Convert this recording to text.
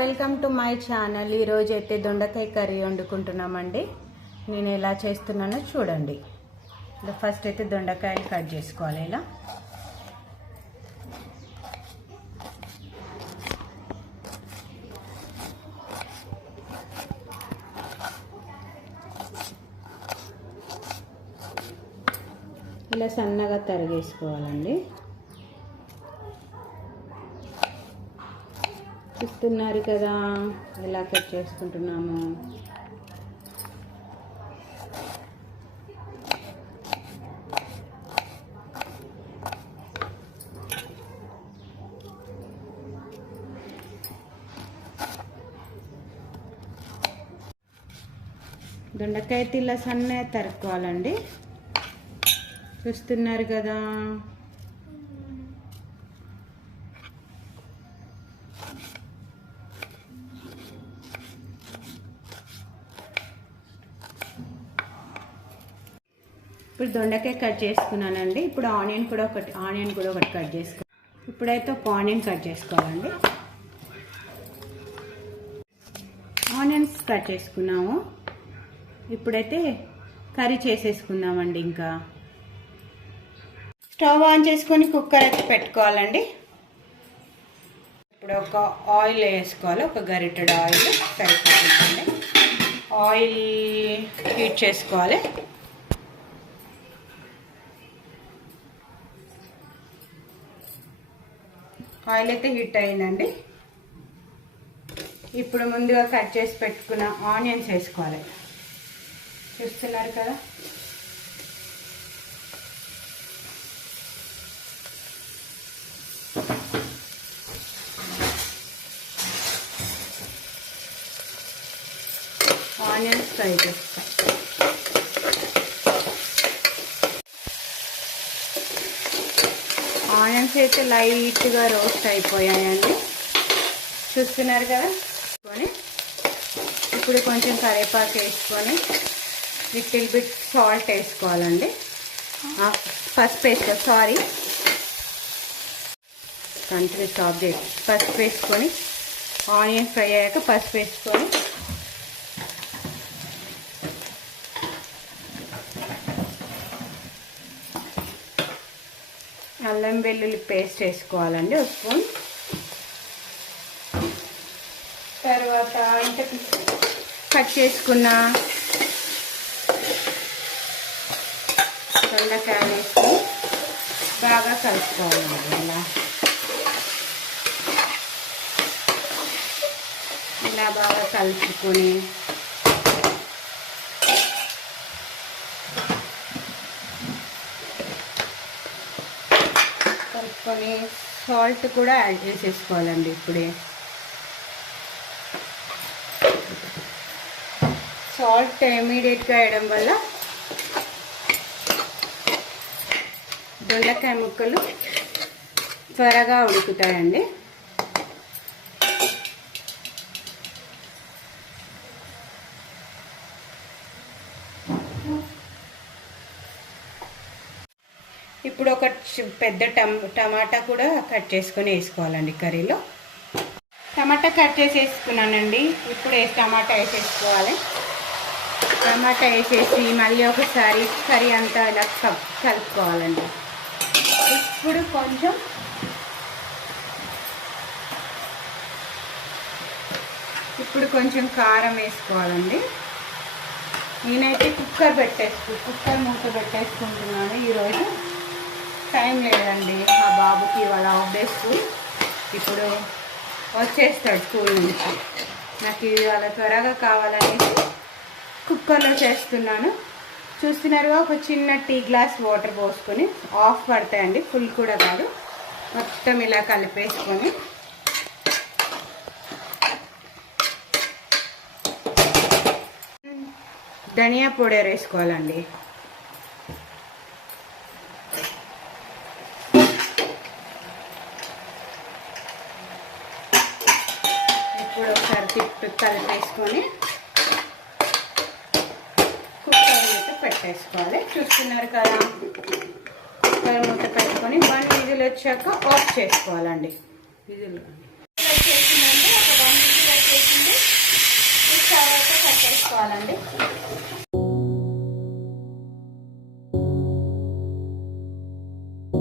Welcome to my channel. ఈరోజు అయితే దొండకాయ కర్రీ వండుకుంటున్నామండి. నేను ఎలా చేస్తున్నానో చూడండి. ఫస్ట్ అయితే దొండకాయలు కట్ చేసుకోవాలి. ఇలా సన్నగా తరిగేసుకోవాలండి. చూస్తున్నారు కదా ఎలా కట్ చేసుకుంటున్నాము. దొండకాయ ఇలా సన్నగా తరుక్కోవాలండి. చూస్తున్నారు కదా. ఇప్పుడు దొండకాయ కట్ చేసుకున్నానండి. ఇప్పుడు ఆనియన్ కూడా ఒకటి కట్ చేసుకో. ఇప్పుడైతే ఒక ఆనియన్ కట్ చేసుకోవాలండి. ఆనియన్స్ కట్ చేసుకున్నాము. ఇప్పుడైతే కర్రీ చేసేసుకుందామండి. ఇంకా స్టవ్ ఆన్ చేసుకొని కుక్కర్ అయితే పెట్టుకోవాలండి. ఇప్పుడు ఒక ఆయిల్ వేసుకోవాలి. ఒక గరిటెడు ఆయిల్ సరిపోతుందండి. ఆయిల్ హీట్ చేసుకోవాలి. ఆయిల్ అయితే హీట్ అయిందండి. ఇప్పుడు ముందుగా కట్ చేసి పెట్టుకున్న ఆనియన్స్ వేసుకోవాలి. చూస్తున్నారు కదా. ఆనియన్స్ ఫ్రై చేస్తాం. ఆనియన్స్ అయితే లైట్గా రోస్ట్ అయిపోయాయండి. చూస్తున్నారు కదా. ఇప్పుడు కొంచెం కరివేపాకు వేసుకొని లిటిల్ బిట్ సాల్ట్ వేసుకోవాలండి. పసుపు వేసుకోవాలి. కంటిన్యూ స్టాప్ చేసి పసుపు వేసుకొని ఆనియన్ ఫ్రై అయ్యాక పసుపు వేసుకొని అల్లం వెల్లుల్లి పేస్ట్ వేసుకోవాలండి ఒక స్పూన్. తర్వాత ఇంత కట్ చేసుకున్న దొండకాయలు వేసుకొని బాగా కలుపుకోవాలండి. ఇలా బాగా కలుపుకొని సాల్ట్ కూడా యాడ్ చేసేసుకోవాలండి. ఇప్పుడే సాల్ట్ ఇమీడియట్గా వేయడం వల్ల దొండకాయ ముక్కలు త్వరగా ఉడుకుతాయండి. ఇప్పుడు ఒక పెద్ద టమాటా కూడా కట్ చేసుకొని వేసుకోవాలండి కర్రీలో. టమాటా కట్ చేసి వేసుకున్నానండి. ఇప్పుడు టమాటా వేసేసుకోవాలి. టమాటా వేసేసి మళ్ళీ ఒకసారి కర్రీ అంతా ఇలా కలుపుకోవాలండి. ఇప్పుడు కొంచెం కారం వేసుకోవాలండి. నేనైతే కుక్కర్ మూత పెట్టేసుకుంటున్నాను. ఈరోజు టైం లేదండి. మా బాబుకి ఇవాళ హాఫ్ డే స్కూల్. ఇప్పుడు వచ్చేస్తాడు స్కూల్ నుంచి. నాకు ఇవాళ త్వరగా కావాలనేసి కుక్కర్లో చేస్తున్నాను. చూస్తున్నారుగా. ఒక చిన్న టీ గ్లాస్ వాటర్ పోసుకొని ఆఫ్ పడతాయండి, ఫుల్ కూడా కాదు. మొత్తం ఇలా కలిపేసుకొని ధనియా పౌడర్ వేసుకోవాలండి. ఇప్పుడు ఒకసారి కలిపేసుకొని కుక్కర్ మూత పెట్టేసుకోవాలి. చూస్తున్నారు కదా. కుక్కర్ మూత పెట్టుకొని 1 విజిల్ వచ్చాక ఆఫ్ చేసుకోవాలండి. విజిల్ ఒక 1 విజిల్ కలిపేసుకోవాలండి.